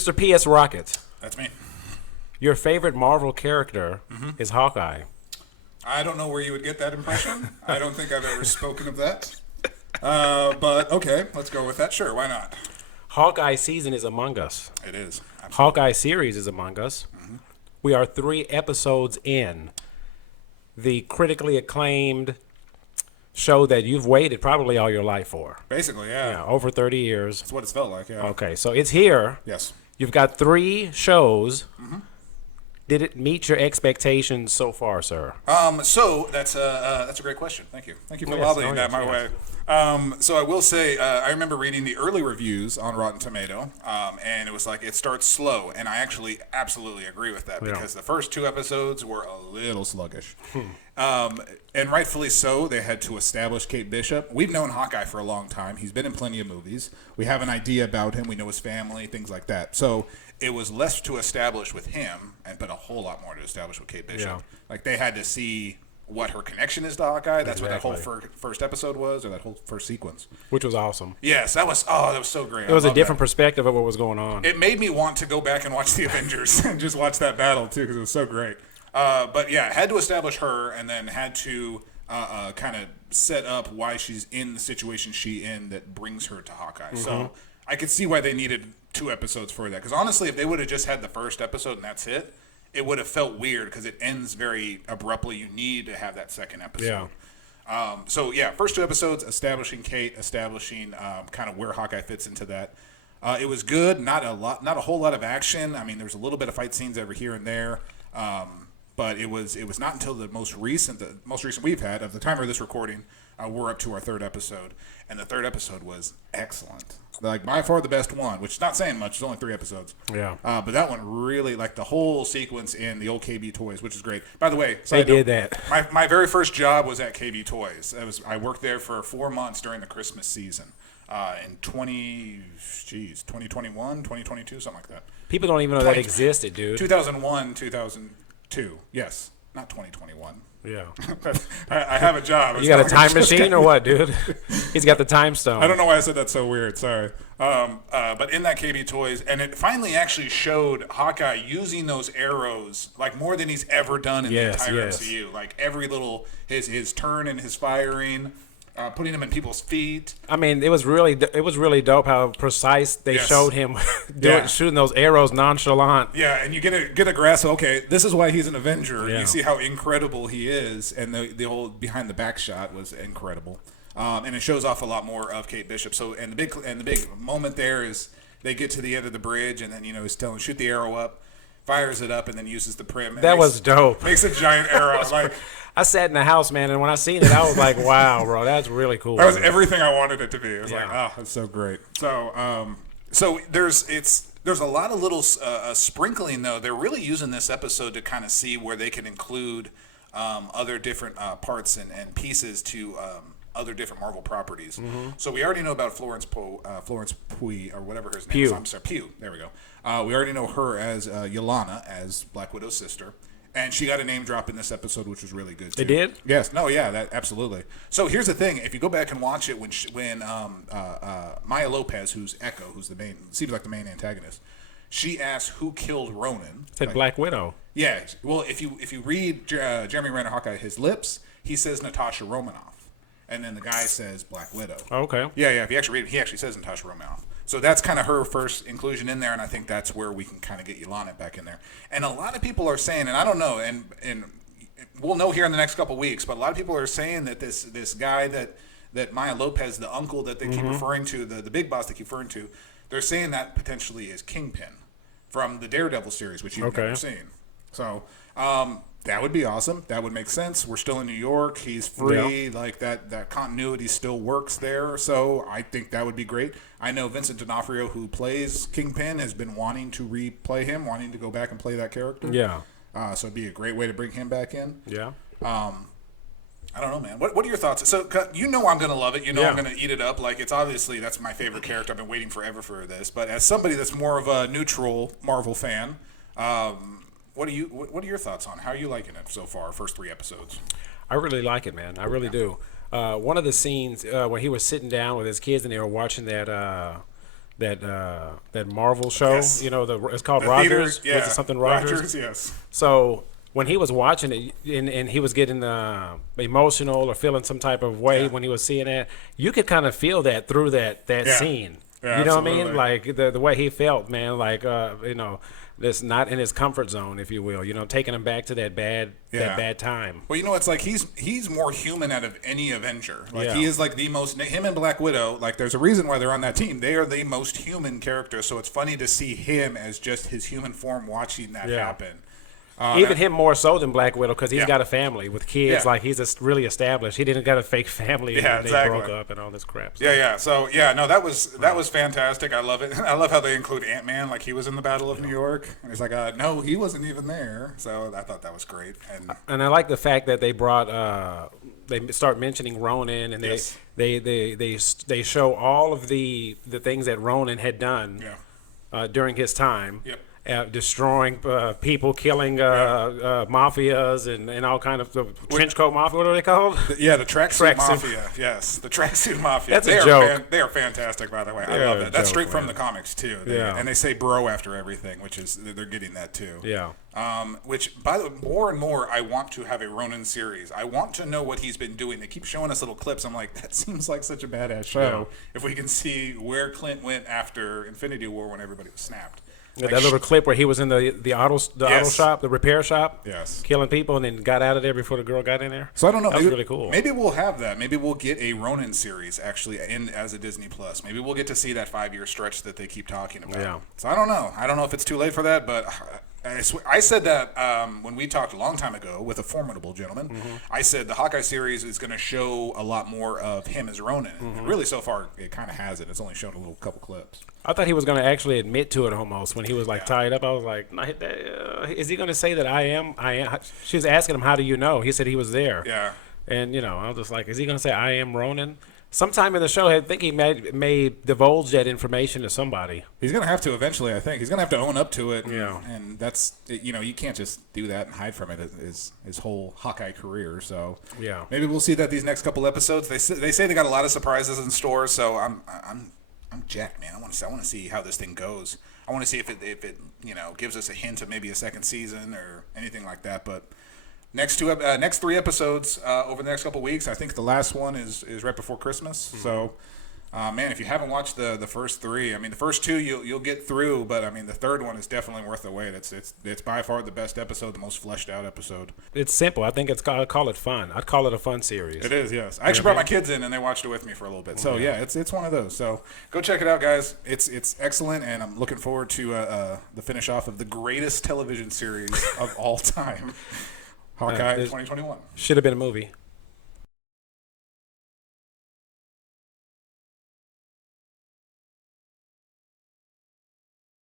Mr. P.S. Rocket. That's me. Your favorite Marvel character is Hawkeye. I don't know where you would get that impression. I don't think I've ever spoken of that. But okay, let's go with that. Sure, why not? Hawkeye season is among us. It is. Absolutely. Hawkeye series is among us. We are 3 episodes in. The critically acclaimed show that you've waited probably all your life for. Basically, yeah. Yeah, over 30 years. That's what it's felt like, yeah. Okay, so it's here. Yes. You've got 3 shows. Did it meet your expectations so far, sir? So that's a great question. Thank you. Thank you for Yes, lobbing oh, that yes, my yes. way. So I will say, I remember reading the early reviews on Rotten Tomato, and it was like it starts slow, and I actually absolutely agree with that because the first 2 episodes were a little sluggish. And rightfully so, they had to establish Kate Bishop. We've known Hawkeye for a long time. He's been in plenty of movies. We have an idea about him. We know his family, things like that. So it was less to establish with him, but a whole lot more to establish with Kate Bishop. Yeah. Like they had to see what her connection is to Hawkeye. That's what that whole Exactly. first episode was, or that whole first sequence. Which was awesome. Yes, that was so great. It was a different perspective of what was going on. It made me want to go back and watch the Avengers and just watch that battle too because it was so great. But yeah, had to establish her and then had to kind of set up why she's in the situation she in that brings her to Hawkeye. So I could see why they needed 2 episodes for that. Because honestly, if they would have just had the first episode and that's it, it would have felt weird because it ends very abruptly. You need to have that second episode. Yeah. So yeah, first 2 episodes, establishing Kate, establishing kind of where Hawkeye fits into that. It was good. Not a whole lot of action. I mean, there was a little bit of fight scenes over here and there. But it was not until the most recent we've had of the time of this recording, we're up to our 3rd episode, and the 3rd episode was excellent. Like by far the best one, which is not saying much. It's only 3 episodes. Yeah. But that one really, like the whole sequence in the old KB Toys, which is great. By the way, They did that. My very first job was at KB Toys. I worked there for 4 months during the Christmas season. In 2021, 2022, something like that. People don't even know that existed, dude. 2001, 2002. Yes, not 2021. Yeah. I have a job. You got a time machine or what, dude? He's got the time stone. I don't know why I said that so weird. Sorry. But in that KB Toys, and it finally actually showed Hawkeye using those arrows like more than he's ever done in the entire MCU. Like every little his turn and his firing. Putting him in people's feet. I mean, it was really dope how precise they showed him shooting those arrows nonchalant. Yeah, and you get a grasp of, okay, this is why he's an Avenger. Yeah. You see how incredible he is, and the old behind the back shot was incredible. And it shows off a lot more of Kate Bishop. So and the big moment there is they get to the end of the bridge, and then he's telling shoot the arrow up, fires it up, and then uses the prim. That was dope. Makes a giant arrow. Like I sat in the house, man, and when I seen it, I was like, "Wow, bro, that's really cool." that was everything I wanted it to be. It was like, Yeah. oh, that's so great. So, there's a lot of little sprinkling though. They're really using this episode to kind of see where they can include other different parts and pieces to other different Marvel properties. So we already know about Florence Pugh, or whatever her name is. I'm sorry, Pugh. There we go. We already know her as Yelena, as Black Widow's sister. And she got a name drop in this episode, which was really good, too. It did? Yes. No, yeah, that absolutely. So here's the thing. If you go back and watch it, when Maya Lopez, who's Echo, seems like the main antagonist, she asks who killed Ronan. Said Black Widow. Yeah. Well, if you read Jeremy Renner Hawkeye, his lips, he says Natasha Romanoff. And then the guy says Black Widow. Okay. Yeah. If you actually read it, he actually says Natasha Romanoff. So that's kind of her first inclusion in there, and I think that's where we can kind of get Yelena back in there. And a lot of people are saying, and I don't know, and we'll know here in the next couple of weeks, but a lot of people are saying that this guy that Maya Lopez, the uncle that they keep referring to, the big boss they keep referring to, they're saying that potentially is Kingpin from the Daredevil series, which you've never seen. So that would be awesome. That would make sense. We're still in New York. He's free. Yeah. Like that continuity still works there. So I think that would be great. I know Vincent D'Onofrio, who plays Kingpin, has been wanting to replay him, wanting to go back and play that character. Yeah. So it'd be a great way to bring him back in. Yeah. I don't know, man. What are your thoughts? So I'm going to love it. I'm going to eat it up. Like, it's obviously that's my favorite character. I've been waiting forever for this. But as somebody that's more of a neutral Marvel fan, what are your thoughts on how are you liking it so far? First 3 episodes. I really like it, man. I really do. One of the scenes when he was sitting down with his kids and they were watching that that Marvel show. Yes. You know, it's called The Rogers. theater, yeah. Was it something Rogers? Rogers, yes. So when he was watching it and he was getting emotional or feeling some type of way when he was seeing it, you could kind of feel that through that scene. Yeah, you know what I mean? absolutely. Like the way he felt, man. Like you know, that's not in his comfort zone, if you will. You know, taking him back to that bad time. Well, you know, it's like he's more human out of any Avenger. Like he Yeah. is like the most. Him and Black Widow. Like there's a reason why they're on that team. They are the most human characters. So it's funny to see him as just his human form watching that Yeah. happen. Even him more so than Black Widow because he's Yeah. got a family with kids. Yeah. Like he's really established. He didn't got a fake family. Yeah, and exactly. They broke up and all this crap. So. Yeah. So no, that was fantastic. I love it. I love how they include Ant-Man, like he was in the Battle of New York. And he's like, no, he wasn't even there. So I thought that was great. And I like the fact that they brought they start mentioning Ronin and Yes. they show all of the things that Ronin had done during his time. Yep. Destroying people, killing mafias and all kind of trench coat mafia. What are they called? The tracksuit mafia. Yes, the tracksuit mafia. That's a they are joke. They are fantastic, by the way. I They love are a that. That's joke, straight from man. the comics too. Yeah. And they say bro after everything, which is they're getting that too. Yeah. Which, by the way, more and more, I want to have a Ronin series. I want to know what he's been doing. They keep showing us little clips. I'm like, that seems like such a badass show. If we can see where Clint went after Infinity War when everybody was snapped. Like, That little clip where he was in the auto shop, the repair shop, Yes. killing people, and then got out of there before the girl got in there. So I don't know. That was really cool. Maybe we'll have that. Maybe we'll get a Ronin series actually as a Disney Plus. Maybe we'll get to see that 5-year stretch that they keep talking about. Yeah. So I don't know. I don't know if it's too late for that, but I said that when we talked a long time ago with a formidable gentleman. Mm-hmm. I said the Hawkeye series is going to show a lot more of him as Ronin. Mm-hmm. And really, so far, it kind of has it. It's only shown a little couple clips. I thought he was going to actually admit to it almost when he was like tied up. I was like, no, is he going to say that I am? She was asking him, how do you know? He said he was there. Yeah. And, you know, I was just like, is he going to say I am Ronin? Sometime in the show, I think he may divulge that information to somebody. He's going to have to eventually, I think. He's going to have to own up to it. And, Yeah. and that's, you know, you can't just do that and hide from it his whole Hawkeye career. So Yeah. maybe we'll see that these next couple episodes. They say they got a lot of surprises in store. So I'm jacked, man. I want to see how this thing goes. I want to see if it you know gives us a hint of maybe a second season or anything like that. But next 3 episodes over the next couple weeks. I think the last one is right before Christmas. Mm-hmm. So, man, if you haven't watched the first 3, I mean, the first 2 you'll get through, but I mean, the third one is definitely worth the wait. It's by far the best episode, the most fleshed out episode. It's simple. I think I'd call it fun. I'd call it a fun series. It is, yes. I actually brought my kids in and they watched it with me for a little bit. So yeah, it's one of those. So go check it out, guys. It's excellent, and I'm looking forward to the finish off of the greatest television series of all time. Hawkeye 2021. Should have been a movie.